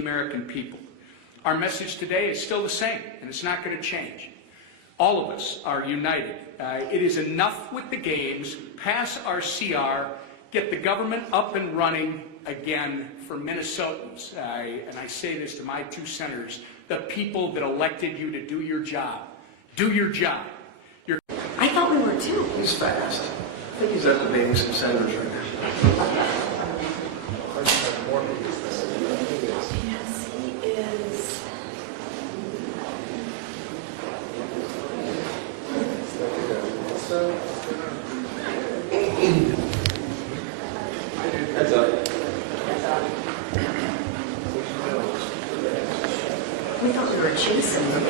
American people. Our message today is still the same, and it's not going to change. All of us are united. It is enough with the games. Pass our CR. Get the government up and running again for Minnesotans. And I say this to my two senators, the people that elected you to do your job. Do your job. I thought we were too. He's fast. I think he's up debating some senators right now. Yes, he is. Heads up. We thought we were chasing them.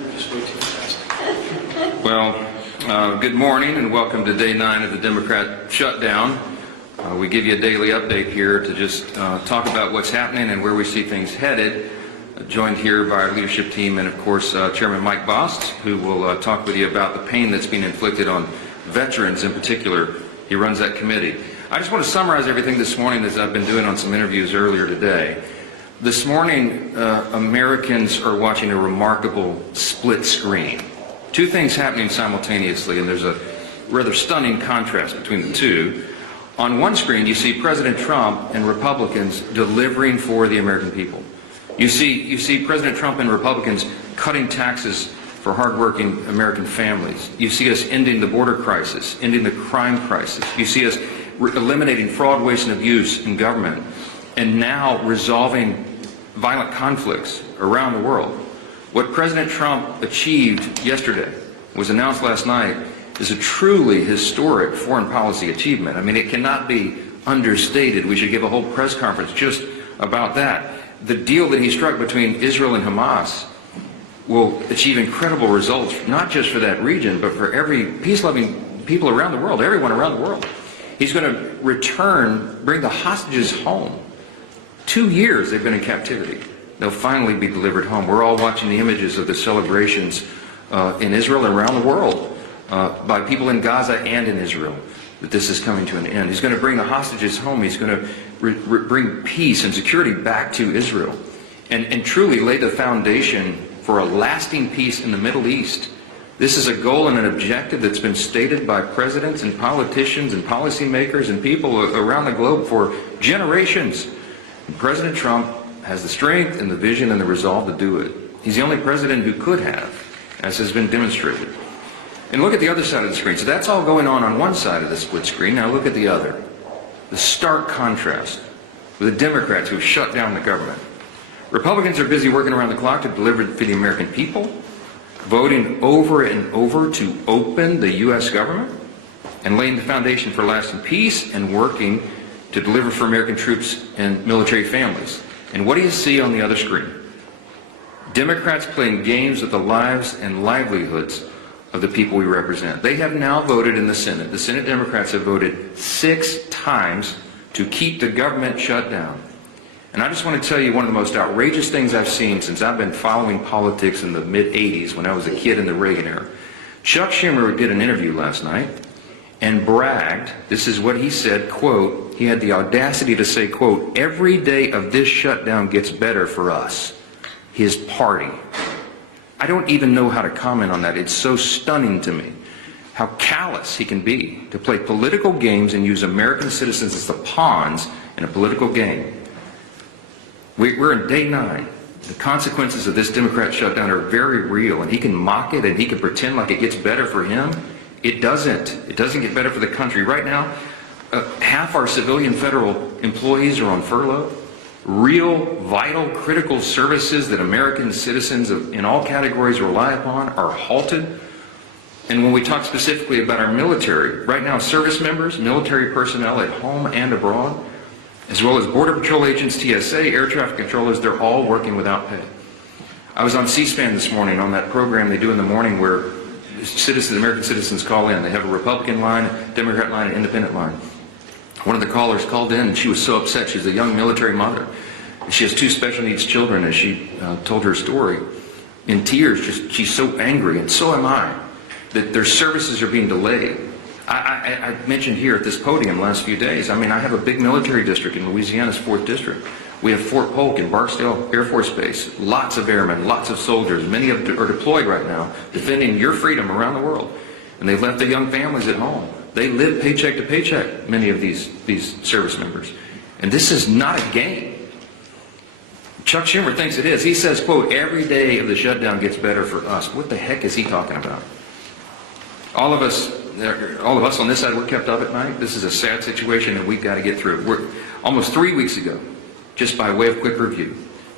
You're just way too fast. Well, good morning and welcome to day 9 of the Democrat shutdown. We give you a daily update here to just talk about what's happening and where we see things headed. Joined here by our leadership team and, of course, Chairman Mike Bost, who will talk with you about the pain that's being inflicted on veterans in particular. He runs that committee. I just want to summarize everything this morning as I've been doing on some interviews earlier today. This morning, Americans are watching a remarkable split screen. Two things happening simultaneously, and there's a rather stunning contrast between the two. On one screen, you see President Trump and Republicans delivering for the American people. You see President Trump and Republicans cutting taxes for hardworking American families. You see us ending the border crisis, ending the crime crisis. You see us eliminating fraud, waste, and abuse in government, and now resolving violent conflicts around the world. What President Trump achieved yesterday, was announced last night, is a truly historic foreign policy achievement. I mean, it cannot be understated. We should give a whole press conference just about that. The deal that he struck between Israel and Hamas will achieve incredible results, not just for that region, but for every peace-loving people around the world, everyone around the world. He's going to bring the hostages home. 2 years they've been in captivity. They'll finally be delivered home. We're all watching the images of the celebrations in Israel and around the world by people in Gaza and in Israel, that this is coming to an end. He's going to bring the hostages home. He's going to bring peace and security back to Israel and truly lay the foundation for a lasting peace in the Middle East. This is a goal and an objective that's been stated by presidents and politicians and policymakers and people around the globe for generations. And President Trump has the strength and the vision and the resolve to do it. He's the only president who could have, as has been demonstrated. And look at the other side of the screen. So that's all going on one side of the split screen. Now look at the other. The stark contrast with the Democrats who have shut down the government. Republicans are busy working around the clock to deliver for the American people, voting over and over to open the U.S. government, and laying the foundation for lasting peace and working to deliver for American troops and military families. And what do you see on the other screen? Democrats playing games with the lives and livelihoods of the people we represent. They have now voted in the Senate. The Senate Democrats have voted 6 times to keep the government shut down. And I just want to tell you one of the most outrageous things I've seen since I've been following politics in the mid-'80s when I was a kid in the Reagan era. Chuck Schumer did an interview last night and bragged, this is what he said, quote, he had the audacity to say, quote, every day of this shutdown gets better for us, his party. I don't even know how to comment on that. It's so stunning to me how callous he can be to play political games and use American citizens as the pawns in a political game. We're in day 9. The consequences of this Democrat shutdown are very real, and he can mock it and he can pretend like it gets better for him. It doesn't. It doesn't get better for the country. Right now, half our civilian federal employees are on furlough. Real, vital, critical services that American citizens in all categories rely upon are halted. And when we talk specifically about our military, right now service members, military personnel at home and abroad, as well as Border Patrol agents, TSA, air traffic controllers, they're all working without pay. I was on C-SPAN this morning on that program they do in the morning where American citizens call in. They have a Republican line, a Democrat line, an independent line. One of the callers called in and she was so upset. She's a young military mother. She has 2 special needs children, as she told her story. In tears, she's so angry, and so am I, that their services are being delayed. I mentioned here at this podium last few days, I mean, I have a big military district in Louisiana's 4th District. We have Fort Polk in Barksdale Air Force Base, lots of airmen, lots of soldiers, many of them are deployed right now, defending your freedom around the world. And they've left their young families at home. They live paycheck to paycheck, many of these service members. And this is not a game. Chuck Schumer thinks it is. He says, quote, every day of the shutdown gets better for us. What the heck is he talking about? All of us on this side, we're kept up at night. This is a sad situation and we've got to get through it. We're almost 3 weeks ago, just by way of quick review,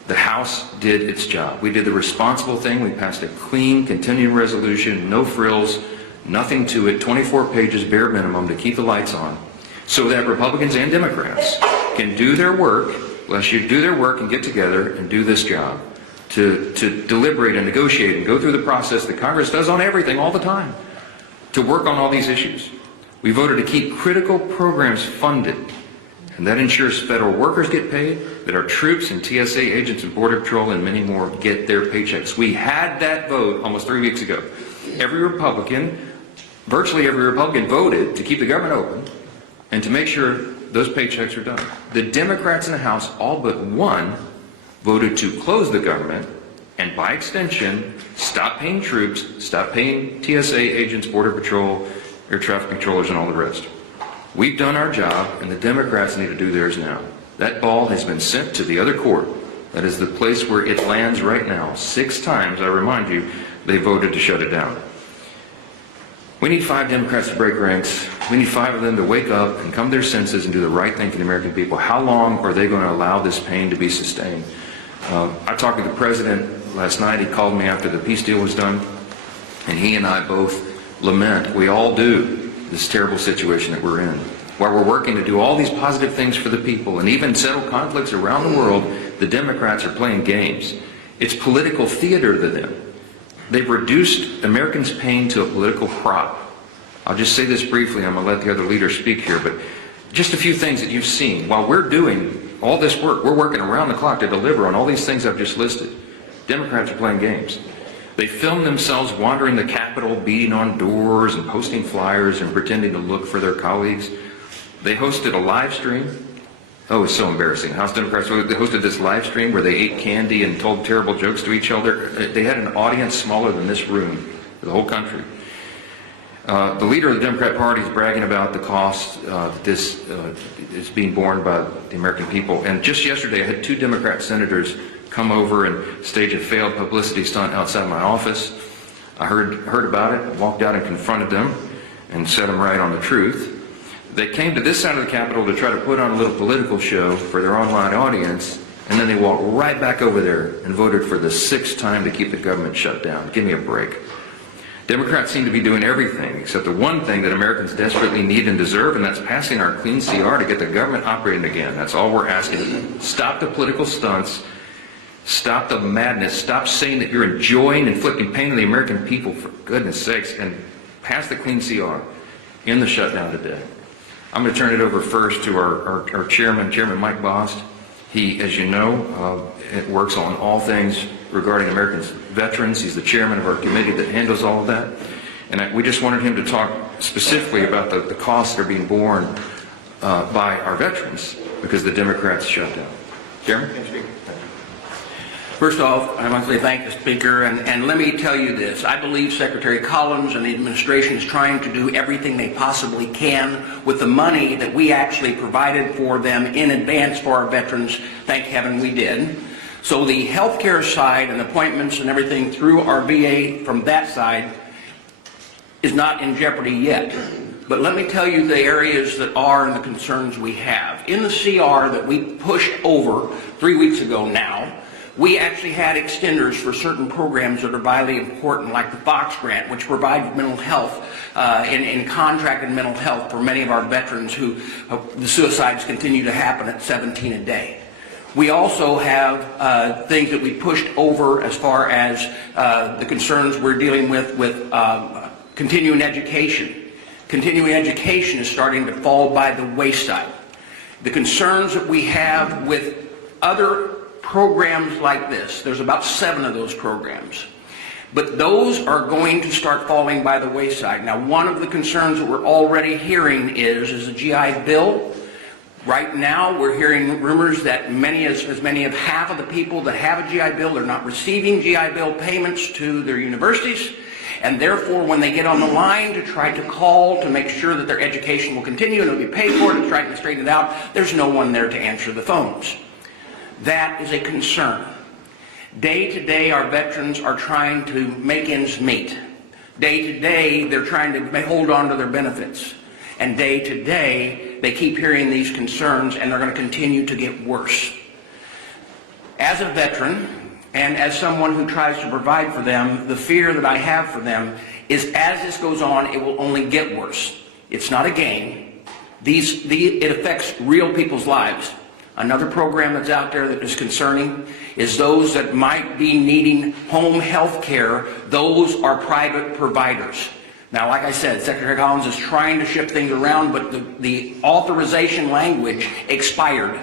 the House did its job. We did the responsible thing. We passed a clean, continuing resolution, no frills, nothing to it, 24 pages, bare minimum, to keep the lights on, so that Republicans and Democrats can do their work. Let's you do their work and get together and do this job to deliberate and negotiate and go through the process that Congress does on everything all the time to work on all these issues. We voted to keep critical programs funded, and that ensures federal workers get paid, that our troops and TSA agents and Border Patrol and many more get their paychecks. We had that vote almost 3 weeks ago. Every Republican, virtually every Republican, voted to keep the government open and to make sure those paychecks are done. The Democrats in the House, all but one, voted to close the government and, by extension, stop paying troops, stop paying TSA agents, Border Patrol, air traffic controllers, and all the rest. We've done our job, and the Democrats need to do theirs now. That ball has been sent to the other court. That is the place where it lands right now. 6 times, I remind you, they voted to shut it down. We need 5 Democrats to break ranks. We need 5 of them to wake up and come to their senses and do the right thing for the American people. How long are they going to allow this pain to be sustained? I talked to the president last night. He called me after the peace deal was done, and he and I both lament, we all do, this terrible situation that we're in. While we're working to do all these positive things for the people and even settle conflicts around the world, the Democrats are playing games. It's political theater to them. They've reduced Americans' pain to a political prop. I'll just say this briefly, I'm going to let the other leaders speak here, but just a few things that you've seen. While we're doing all this work, we're working around the clock to deliver on all these things I've just listed. Democrats are playing games. They film themselves wandering the Capitol, beating on doors and posting flyers and pretending to look for their colleagues. They hosted a live stream. Oh, it's so embarrassing. House Democrats, they hosted this live stream where they ate candy and told terrible jokes to each other. They had an audience smaller than this room for the whole country. The leader of the Democrat Party is bragging about the cost that this is being borne by the American people. And just yesterday, I had 2 Democrat senators come over and stage a failed publicity stunt outside my office. I heard about it, walked out and confronted them and set them right on the truth. They came to this side of the Capitol to try to put on a little political show for their online audience, and then they walked right back over there and voted for the 6th time to keep the government shut down. Give me a break. Democrats seem to be doing everything except the one thing that Americans desperately need and deserve, and that's passing our clean CR to get the government operating again. That's all we're asking. Stop the political stunts. Stop the madness. Stop saying that you're enjoying inflicting pain on the American people, for goodness sakes, and pass the clean CR in the shutdown today. I'm going to turn it over first to our chairman, Chairman Mike Bost. He, as you know, works on all things regarding American veterans. He's the chairman of our committee that handles all of that. And we just wanted him to talk specifically about the costs that are being borne by our veterans because the Democrats shut down. Chairman? First off, I want to say thank the Speaker, and let me tell you this. I believe Secretary Collins and the administration is trying to do everything they possibly can with the money that we actually provided for them in advance for our veterans. Thank heaven we did. So the healthcare side and appointments and everything through our VA from that side is not in jeopardy yet. But let me tell you the areas that are and the concerns we have. In the CR that we pushed over 3 weeks ago now, we actually had extenders for certain programs that are vitally important, like the Fox Grant, which provides mental health in contracted mental health for many of our veterans who the suicides continue to happen at 17 a day. We also have things that we pushed over as far as the concerns we're dealing with continuing education. Continuing education is starting to fall by the wayside. The concerns that we have with other programs like this, there's about 7 of those programs. But those are going to start falling by the wayside. Now, one of the concerns that we're already hearing is the GI Bill. Right now, we're hearing rumors that as many as half of the people that have a GI Bill are not receiving GI Bill payments to their universities, and therefore, when they get on the line to try to call to make sure that their education will continue and it'll be paid for, to try to straighten it out, there's no one there to answer the phones. That is a concern. Day to day, our veterans are trying to make ends meet. Day to day, they're trying to hold on to their benefits. And day to day, they keep hearing these concerns, and they're going to continue to get worse. As a veteran, and as someone who tries to provide for them, the fear that I have for them is as this goes on, it will only get worse. It's not a game. It affects real people's lives. Another program that's out there that is concerning is those that might be needing home health care. Those are private providers. Now, like I said, Secretary Collins is trying to shift things around, but the authorization language expired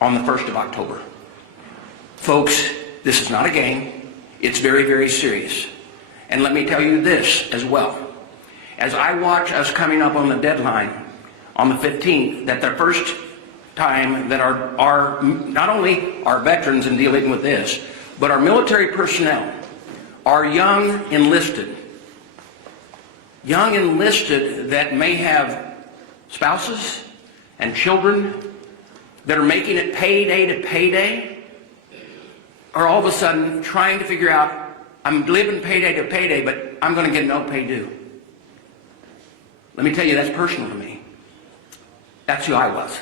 on the 1st of October. Folks, this is not a game. It's very, very serious. And let me tell you this as well. As I watch us coming up on the deadline on the 15th, that the first time that our not only our veterans in dealing with this, but our military personnel, our young enlisted that may have spouses and children that are making it payday to payday, are all of a sudden trying to figure out, I'm living payday to payday, but I'm going to get no pay due. Let me tell you, that's personal to me. That's who I was.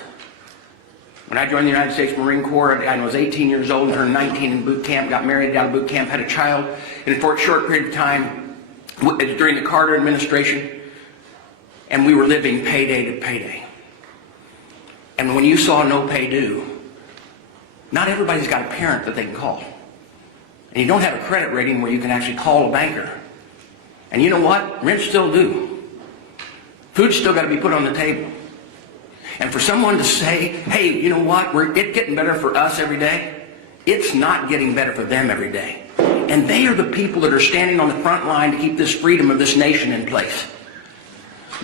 When I joined the United States Marine Corps, I was 18 years old, turned 19 in boot camp, got married out of boot camp, had a child, and for a short period of time, during the Carter administration, and we were living payday to payday. And when you saw no pay due, not everybody's got a parent that they can call. And you don't have a credit rating where you can actually call a banker. And you know what? Rent's still due. Food's still got to be put on the table. And for someone to say, hey, you know what, it's getting better for us every day, it's not getting better for them every day. And they are the people that are standing on the front line to keep this freedom of this nation in place.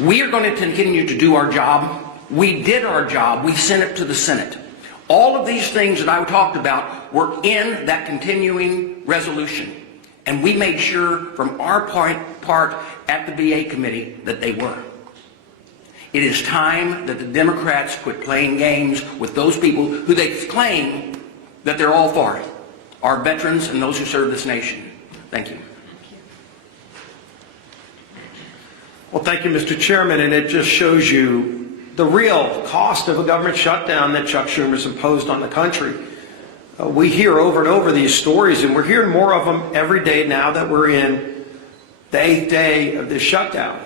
We are going to continue to do our job. We did our job. We sent it to the Senate. All of these things that I talked about were in that continuing resolution. And we made sure from our part at the VA committee that they were. It is time that the Democrats quit playing games with those people who they claim that they're all for, our veterans and those who serve this nation. Thank you. Well, thank you, Mr. Chairman, and it just shows you the real cost of a government shutdown that Chuck Schumer's imposed on the country. We hear over and over these stories, and we're hearing more of them every day now that we're in the 8th day of this shutdown.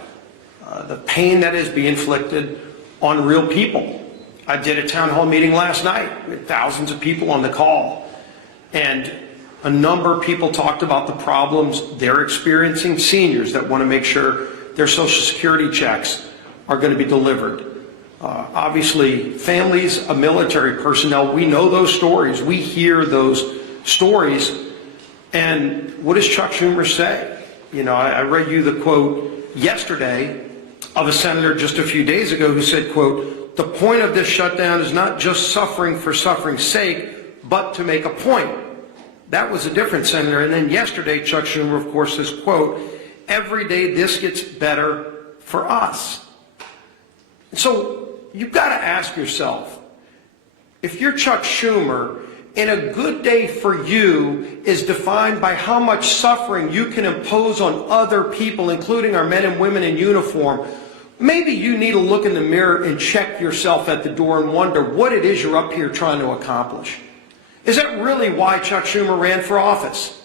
The pain that is being inflicted on real people. I did a town hall meeting last night with thousands of people on the call, and a number of people talked about the problems they're experiencing. Seniors that want to make sure their Social Security checks are going to be delivered. Obviously, families of military personnel, we know those stories. We hear those stories. And what does Chuck Schumer say? You know, I read you the quote yesterday of a senator just a few days ago who said, quote, "The point of this shutdown is not just suffering for suffering's sake, but to make a point." That was a different senator. And then yesterday, Chuck Schumer, of course, says, quote, "Every day this gets better for us." So you've got to ask yourself, if you're Chuck Schumer, and a good day for you is defined by how much suffering you can impose on other people, including our men and women in uniform, maybe you need to look in the mirror and check yourself at the door and wonder what it is you're up here trying to accomplish. Is that really why Chuck Schumer ran for office?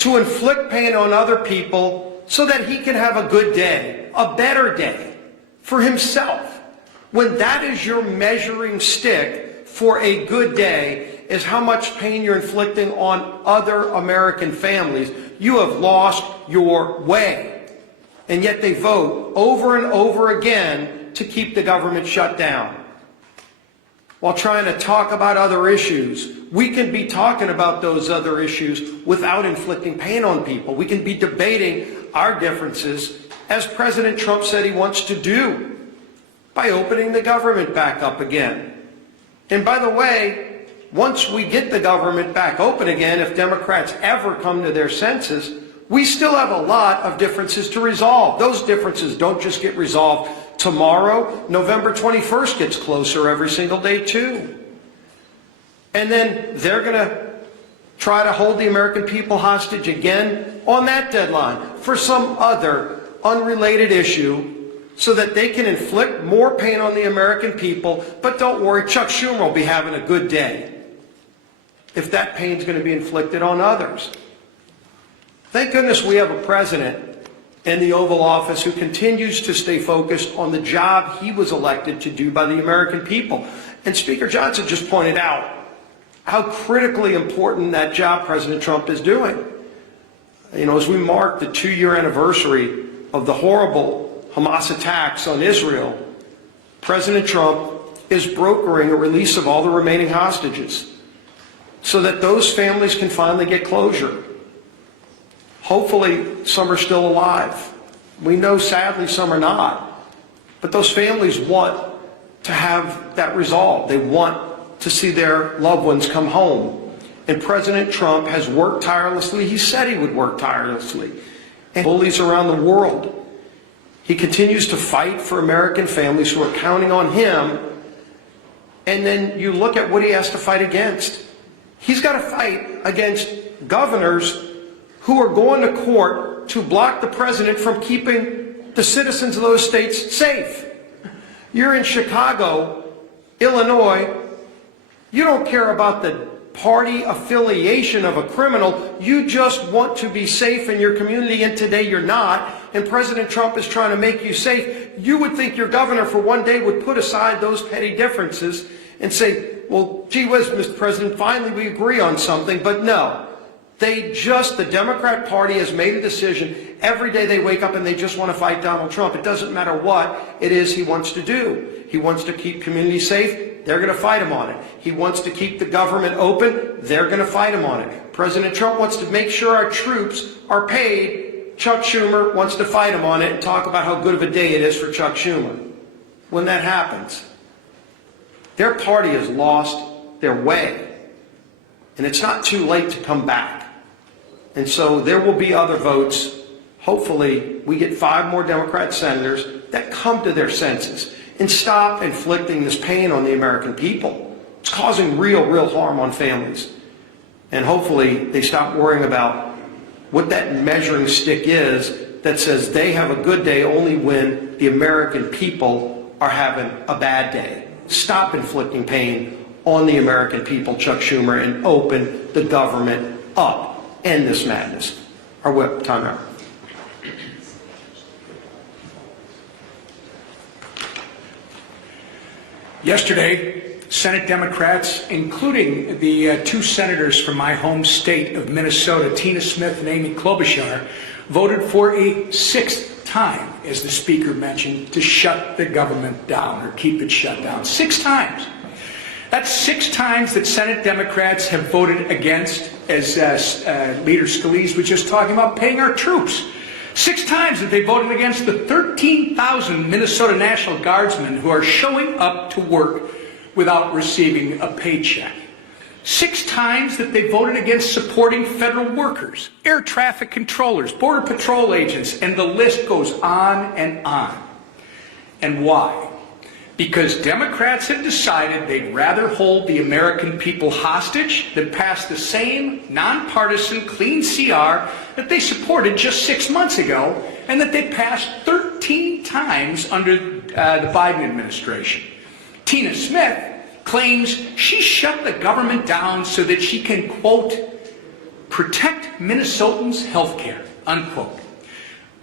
To inflict pain on other people so that he can have a good day, a better day for himself. When that is your measuring stick for a good day, is how much pain you're inflicting on other American families, you have lost your way. And yet they vote over and over again to keep the government shut down. while trying to talk about other issues. We can be talking about those other issues without inflicting pain on people. We can be debating our differences, as President Trump said he wants to do, by opening the government back up again. And by the way, once we get the government back open again, if Democrats ever come to their senses, we still have a lot of differences to resolve. Those differences don't just get resolved tomorrow. November 21st gets closer every single day too. And then they're going to try to hold the American people hostage again on that deadline for some other unrelated issue so that they can inflict more pain on the American people. But don't worry, Chuck Schumer will be having a good day if that pain's going to be inflicted on others. Thank goodness we have a president in the Oval Office who continues to stay focused on the job he was elected to do by the American people. And Speaker Johnson just pointed out how critically important that job President Trump is doing. You know, as we mark the 2-year anniversary of the horrible Hamas attacks on Israel, President Trump is brokering a release of all the remaining hostages so that those families can finally get closure. Hopefully, some are still alive. We know, sadly, some are not. But those families want to have that resolved. They want to see their loved ones come home. And President Trump has worked tirelessly. He said he would work tirelessly. And bullies around the world. He continues to fight for American families who are counting on him. And then you look at what he has to fight against. He's got to fight against governors who are going to court to block the president from keeping the citizens of those states safe. You're in Chicago, Illinois. You don't care about the party affiliation of a criminal. You just want to be safe in your community, and today you're not. And President Trump is trying to make you safe. You would think your governor for one day would put aside those petty differences and say, well, gee whiz, Mr. President, finally we agree on something. But no. The Democrat Party has made a decision. Every day they wake up and they just want to fight Donald Trump. It doesn't matter what it is he wants to do. He wants to keep communities safe. They're going to fight him on it. He wants to keep the government open. They're going to fight him on it. President Trump wants to make sure our troops are paid. Chuck Schumer wants to fight him on it and talk about how good of a day it is for Chuck Schumer. When that happens, their party has lost their way. And it's not too late to come back. And so there will be other votes. Hopefully, we get 5 more Democrat senators that come to their senses and stop inflicting this pain on the American people. It's causing real harm on families. And hopefully, they stop worrying about what that measuring stick is that says they have a good day only when the American people are having a bad day. Stop inflicting pain on the American people, Chuck Schumer, and open the government up. End this madness. Our whip, time out. Yesterday, Senate Democrats, including the 2 senators from my home state of Minnesota, Tina Smith and Amy Klobuchar, voted for a 6th time, as the Speaker mentioned, to shut the government down or keep it shut down. 6 times. That's 6 times that Senate Democrats have voted against, as Leader Scalise was just talking about, paying our troops. 6 times that they voted against the 13,000 Minnesota National Guardsmen who are showing up to work without receiving a paycheck. 6 times that they voted against supporting federal workers, air traffic controllers, border patrol agents, and the list goes on and on. And why? Because Democrats have decided they'd rather hold the American people hostage than pass the same nonpartisan clean CR that they supported just 6 months ago and that they passed 13 times under the Biden administration. Tina Smith claims she shut the government down so that she can, quote, protect Minnesotans' health care, unquote.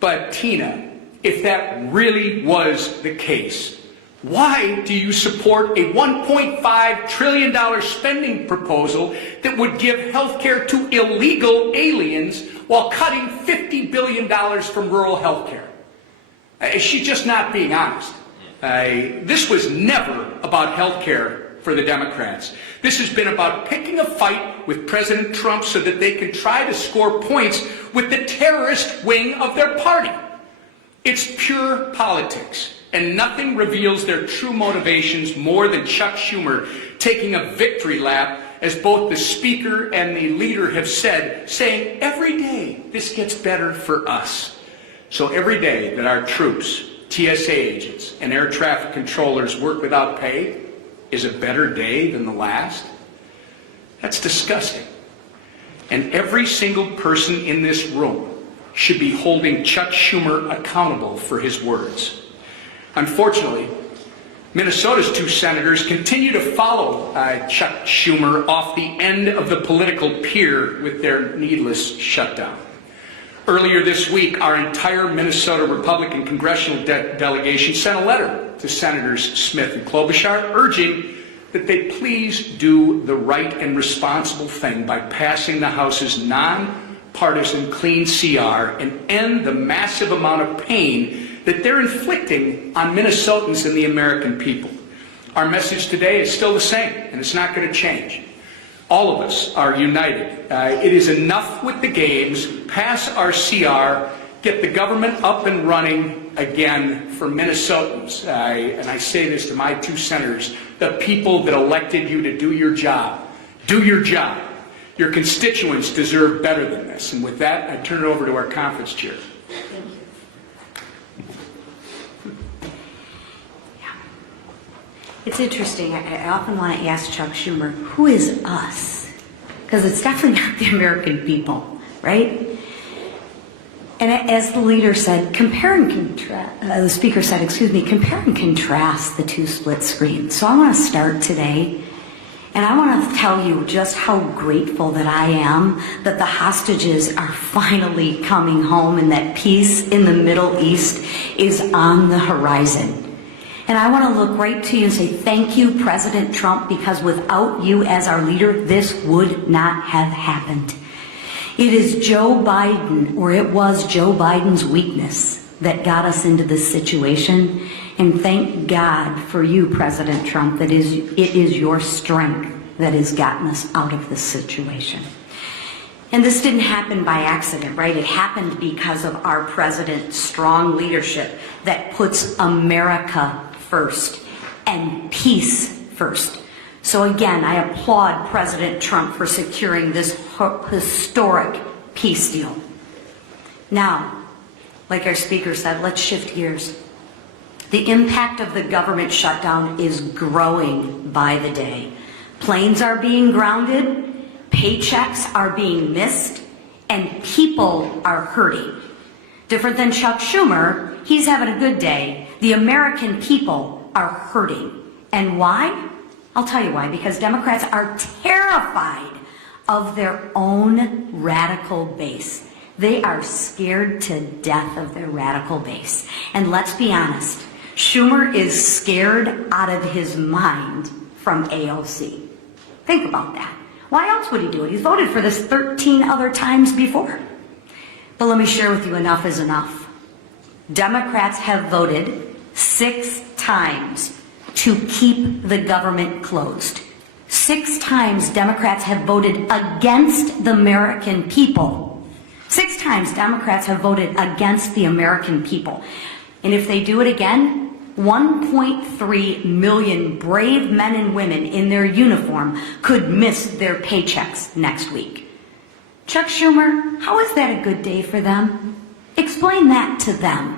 But Tina, if that really was the case, why do you support a $1.5 trillion spending proposal that would give health care to illegal aliens while cutting $50 billion from rural health care? She's just not being honest. This was never about health care for the Democrats. This has been about picking a fight with President Trump so that they can try to score points with the terrorist wing of their party. It's pure politics, and nothing reveals their true motivations more than Chuck Schumer taking a victory lap, as both the Speaker and the leader have said, saying every day this gets better for us. So every day that our troops, TSA agents, and air traffic controllers work without pay is a better day than the last? That's disgusting. And every single person in this room should be holding Chuck Schumer accountable for his words. Unfortunately, Minnesota's 2 senators continue to follow Chuck Schumer off the end of the political pier with their needless shutdown. Earlier this week, our entire Minnesota Republican congressional delegation sent a letter to Senators Smith and Klobuchar urging that they please do the right and responsible thing by passing the House's nonpartisan clean CR and end the massive amount of pain that they're inflicting on Minnesotans and the American people. Our message today is still the same, and it's not going to change. All of us are united. It is enough with the games. Pass our CR. Get the government up and running again for Minnesotans. And I say this to my 2 senators, the people that elected you to do your job. Do your job. Your constituents deserve better than this. And with that, I turn it over to our conference chair. It's interesting. I often want to ask Chuck Schumer, who is us? Because it's definitely not the American people, right? And as the leader said, the speaker said, compare and contrast the 2 split screens. So I want to start today, and I want to tell you just how grateful that I am that the hostages are finally coming home and that peace in the Middle East is on the horizon. And I want to look right to you and say, thank you, President Trump, because without you as our leader, this would not have happened. It is Joe Biden, or it was Joe Biden's weakness that got us into this situation. And thank God for you, President Trump, that it is your strength that has gotten us out of this situation. And this didn't happen by accident, right? It happened because of our president's strong leadership that puts America first and peace first. So again, I applaud President Trump for securing this historic peace deal. Now, like our speaker said, let's shift gears. The impact of the government shutdown is growing by the day. Planes are being grounded, paychecks are being missed, and people are hurting. Different than Chuck Schumer, he's having a good day. The American people are hurting. And why? I'll tell you why. Because Democrats are terrified of their own radical base. They are scared to death of their radical base. And let's be honest, Schumer is scared out of his mind from AOC. Think about that. Why else would he do it? He's voted for this 13 other times before. But let me share with you, enough is enough. Democrats have voted 6 times to keep the government closed. 6 times Democrats have voted against the American people. 6 times Democrats have voted against the American people. And if they do it again, 1.3 million brave men and women in their uniform could miss their paychecks next week. Chuck Schumer, how is that a good day for them? Explain that to them.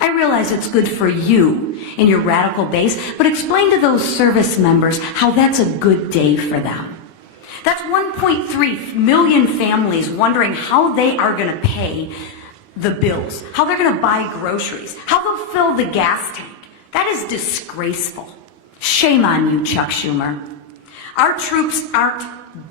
I realize it's good for you and your radical base, but explain to those service members how that's a good day for them. That's 1.3 million families wondering how they are going to pay the bills, how they're going to buy groceries, how they'll fill the gas tank. That is disgraceful. Shame on you, Chuck Schumer. Our troops aren't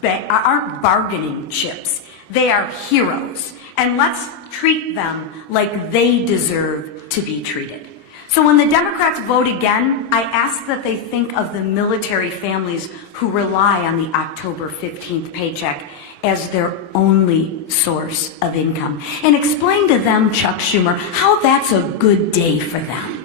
bargaining chips. They are heroes. And let's treat them like they deserve to be treated. So when the Democrats vote again, I ask that they think of the military families who rely on the October 15th paycheck as their only source of income. And explain to them, Chuck Schumer, how that's a good day for them.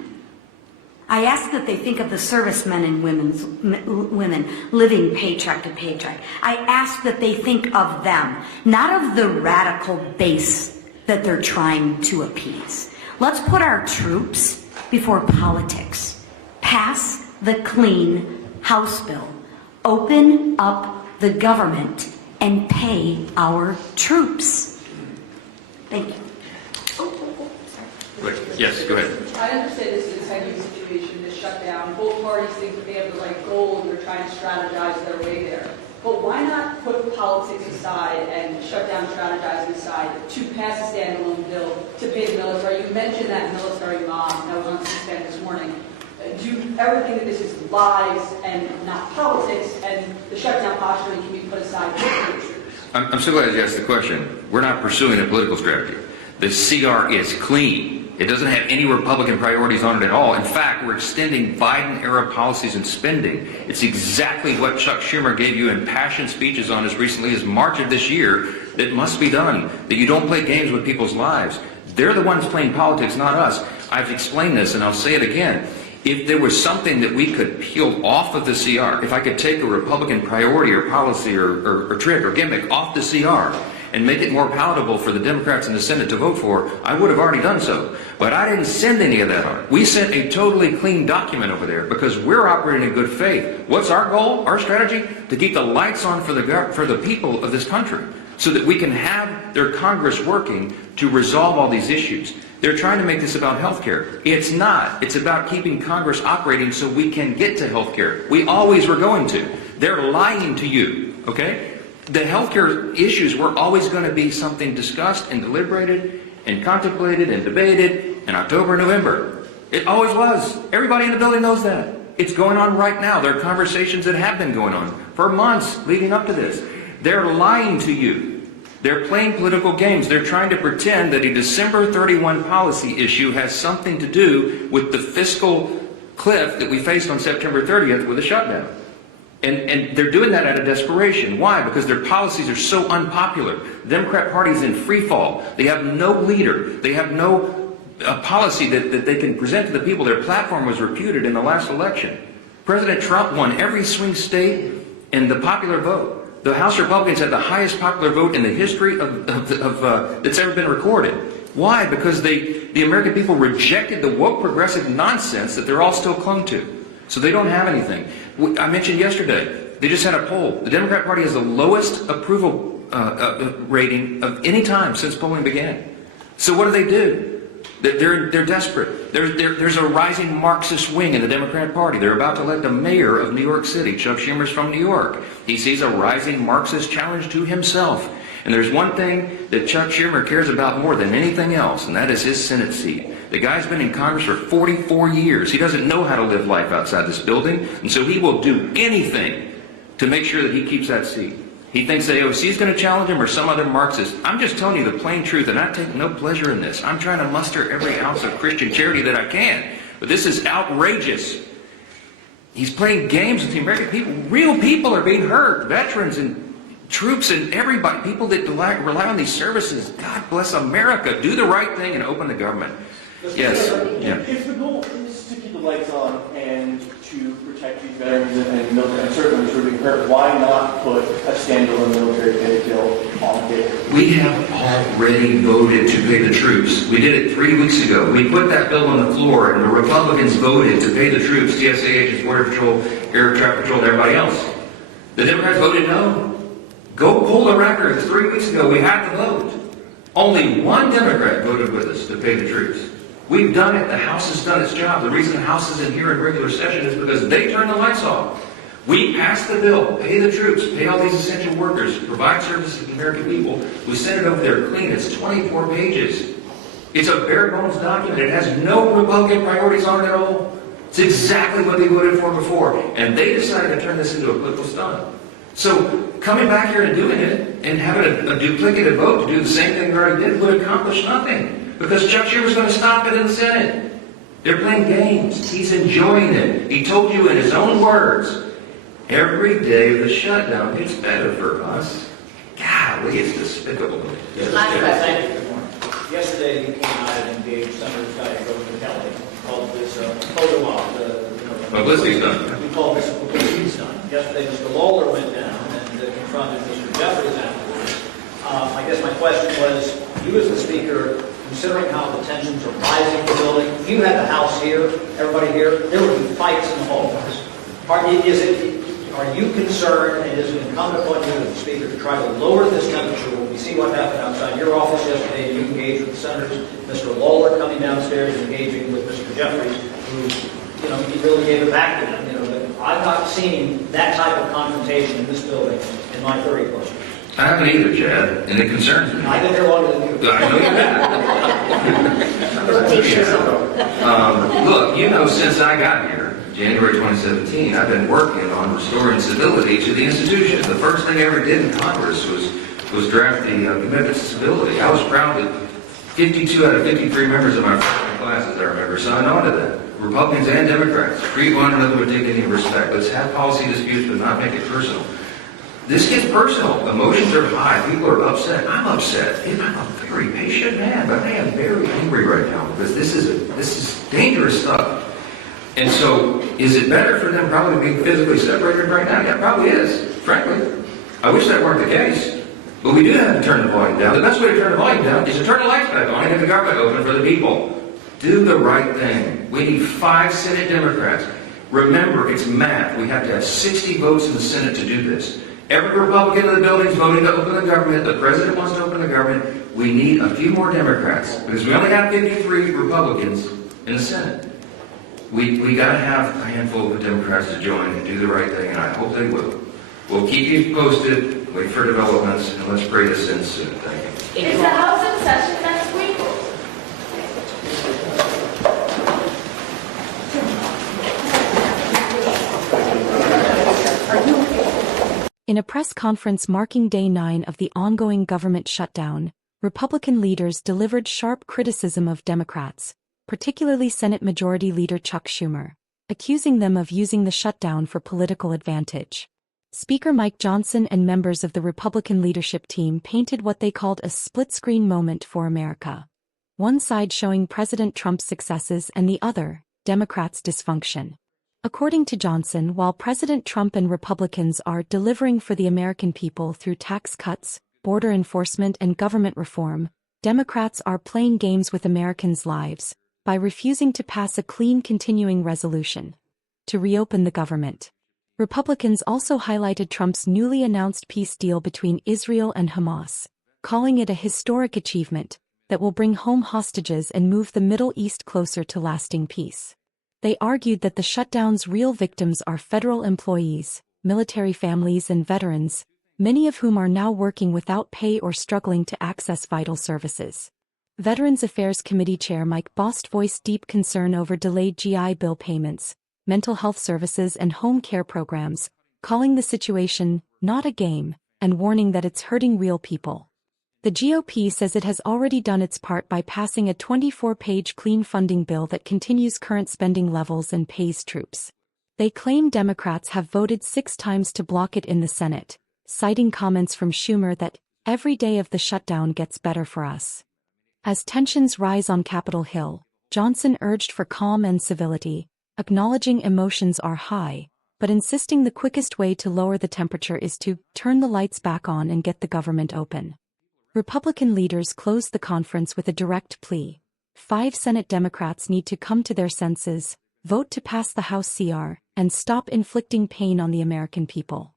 I ask that they think of the servicemen and women living paycheck to paycheck. I ask that they think of them, not of the radical base that they're trying to appease. Let's put our troops before politics. Pass the clean House bill. Open up the government and pay our troops. Thank you. Yes, go ahead. I understand this is a tense situation, this shutdown. Both parties think that they have the right goal and they're trying to strategize their way there. But why not put politics aside and shutdown strategizing aside to pass a standalone bill to pay the military? You mentioned that military mom that was on C-SPAN this morning. Do you ever think that this is lies and not politics, and the shutdown posturing can be put aside for the troops? I'm so glad you asked the question. We're not pursuing a political strategy. The CR is clean. It doesn't have any Republican priorities on it at all. In fact, we're extending Biden-era policies and spending. It's exactly what Chuck Schumer gave you impassioned speeches on as recently as March of this year, that must be done, that you don't play games with people's lives. They're the ones playing politics, not us. I've explained this, and I'll say it again. If there was something that we could peel off of the CR, if I could take a Republican priority or policy or trick or gimmick off the CR and make it more palatable for the Democrats in the Senate to vote for, I would have already done so. But I didn't send any of that on it. We sent a totally clean document over there because we're operating in good faith. What's our goal, our strategy? To keep the lights on for the people of this country so that we can have their Congress working to resolve all these issues. They're trying to make this about health care. It's not. It's about keeping Congress operating so we can get to health care. We always were going to. They're lying to you, okay? The health care issues were always going to be something discussed and deliberated and contemplated and debated in October, November. It always was. Everybody in the building knows that. It's going on right now. There are conversations that have been going on for months leading up to this. They're lying to you. They're playing political games. They're trying to pretend that a December 31 policy issue has something to do with the fiscal cliff that we faced on September 30th with a shutdown. And they're doing that out of desperation. Why? Because their policies are so unpopular. The Democrat Party is in free fall. They have no leader. They have no policy that they can present to the people. Their platform was reputed in the last election. President Trump won every swing state in the popular vote. The House Republicans had the highest popular vote in the history that's ever been recorded. Why? Because the American people rejected the woke progressive nonsense that they're all still clung to. So they don't have anything. I mentioned yesterday, they just had a poll. The Democrat Party has the lowest approval rating of any time since polling began. So what do? They're desperate. There's a rising Marxist wing in the Democrat Party. They're about to elect the mayor of New York City. Chuck Schumer's from New York. He sees a rising Marxist challenge to himself. And there's one thing that Chuck Schumer cares about more than anything else, and that is his Senate seat. The guy's been in Congress for 44 years. He doesn't know how to live life outside this building, and so he will do anything to make sure that he keeps that seat. He thinks the AOC is going to challenge him or some other Marxist. I'm just telling you the plain truth, and I take no pleasure in this. I'm trying to muster every ounce of Christian charity that I can. But this is outrageous. He's playing games with the American people. Real people are being hurt. Veterans and troops and everybody. People that rely on these services. God bless America. Do the right thing and open the government. Yes. Yeah. If the goal is to keep the lights on and to protect these veterans and military and servicemen who are being hurt, why not put a standalone military pay bill on the table? We have already voted to pay the troops. We did it 3 weeks ago. We put that bill on the floor, and the Republicans voted to pay the troops, TSA agents, Border Patrol, Air Traffic Patrol, and everybody else. The Democrats voted no. Go pull the records. 3 weeks ago, we had the vote. Only one Democrat voted with us to pay the troops. We've done it. The House has done its job. The reason the House is in here in regular session is because they turned the lights off. We passed the bill, pay the troops, pay all these essential workers, provide services to the American people. We sent it over there clean. It's 24 pages. It's a bare bones document. It has no Republican priorities on it at all. It's exactly what they voted for before. And they decided to turn this into a political stunt. So coming back here and doing it and having a duplicative vote to do the same thing we already did would accomplish nothing. Because Chuck Schumer's going to stop it in the Senate. They're playing games. He's enjoying it. He told you in his own words, every day of the shutdown gets better for us. Golly, it's despicable. Yesterday you came out and engaged some of the guys over the Kelly called this photo op. Publicity stunt. We call this a publicity stunt. Yesterday, Mr. Lawler went down and confronted Mr. Jeffries afterwards. I guess my question was, you as the speaker, considering how the tensions are rising in the building, if you had the House here, everybody here, there would be fights in the hallways. Are you concerned, and is it incumbent upon you as the speaker to try to lower this temperature? When we see what happened outside your office yesterday, you engaged with the senators, Mr. Lawler coming downstairs and engaging with Mr. Jeffries, who, he really gave it back to them. But I've not seen that type of confrontation in this building in my 30 plus years. I haven't either, Chad, and it concerns me. I've been here longer than you. I know you have. Look, since I got here, January 2017, I've been working on restoring civility to the institution. The first thing I ever did in Congress was draft the Commitment to Civility. I was proud that 52 out of 53 members of my classes, I remember, signed on to that. Republicans and Democrats, treat one another with dignity and respect. Let's have policy disputes, but not make it personal. This gets personal. Emotions are high. People are upset. I'm upset. I'm a very patient man, but I am very angry right now because this is dangerous stuff. And so, is it better for them probably being physically separated right now? Yeah, it probably is, frankly. I wish that weren't the case. But we do have to turn the volume down. The best way to turn the volume down is to turn the lights back on and have the government open for the people. Do the right thing. We need 5 Senate Democrats. Remember, it's math. We have to have 60 votes in the Senate to do this. Every Republican in the building is voting to open the government. The president wants to open the government. We need a few more Democrats because we only have 53 Republicans in the Senate. We got to have a handful of Democrats to join and do the right thing, and I hope they will. We'll keep you posted, wait for developments, and let's pray this ends soon. Thank you. Is the House in session next week? In a press conference marking Day 9 of the ongoing government shutdown, Republican leaders delivered sharp criticism of Democrats, particularly Senate Majority Leader Chuck Schumer, accusing them of using the shutdown for political advantage. Speaker Mike Johnson and members of the Republican leadership team painted what they called a split-screen moment for America. One side showing President Trump's successes and the other, Democrats' dysfunction. According to Johnson, while President Trump and Republicans are delivering for the American people through tax cuts, border enforcement and government reform, Democrats are playing games with Americans' lives by refusing to pass a clean continuing resolution to reopen the government. Republicans also highlighted Trump's newly announced peace deal between Israel and Hamas, calling it a historic achievement that will bring home hostages and move the Middle East closer to lasting peace. They argued that the shutdown's real victims are federal employees, military families and veterans, many of whom are now working without pay or struggling to access vital services. Veterans Affairs Committee Chair Mike Bost voiced deep concern over delayed GI Bill payments, mental health services and home care programs, calling the situation not a game and warning that it's hurting real people. The GOP says it has already done its part by passing a 24-page clean funding bill that continues current spending levels and pays troops. They claim Democrats have voted 6 times to block it in the Senate, citing comments from Schumer that every day of the shutdown gets better for us. As tensions rise on Capitol Hill, Johnson urged for calm and civility, acknowledging emotions are high, but insisting the quickest way to lower the temperature is to turn the lights back on and get the government open. Republican leaders closed the conference with a direct plea. 5 Senate Democrats need to come to their senses, vote to pass the House CR, and stop inflicting pain on the American people.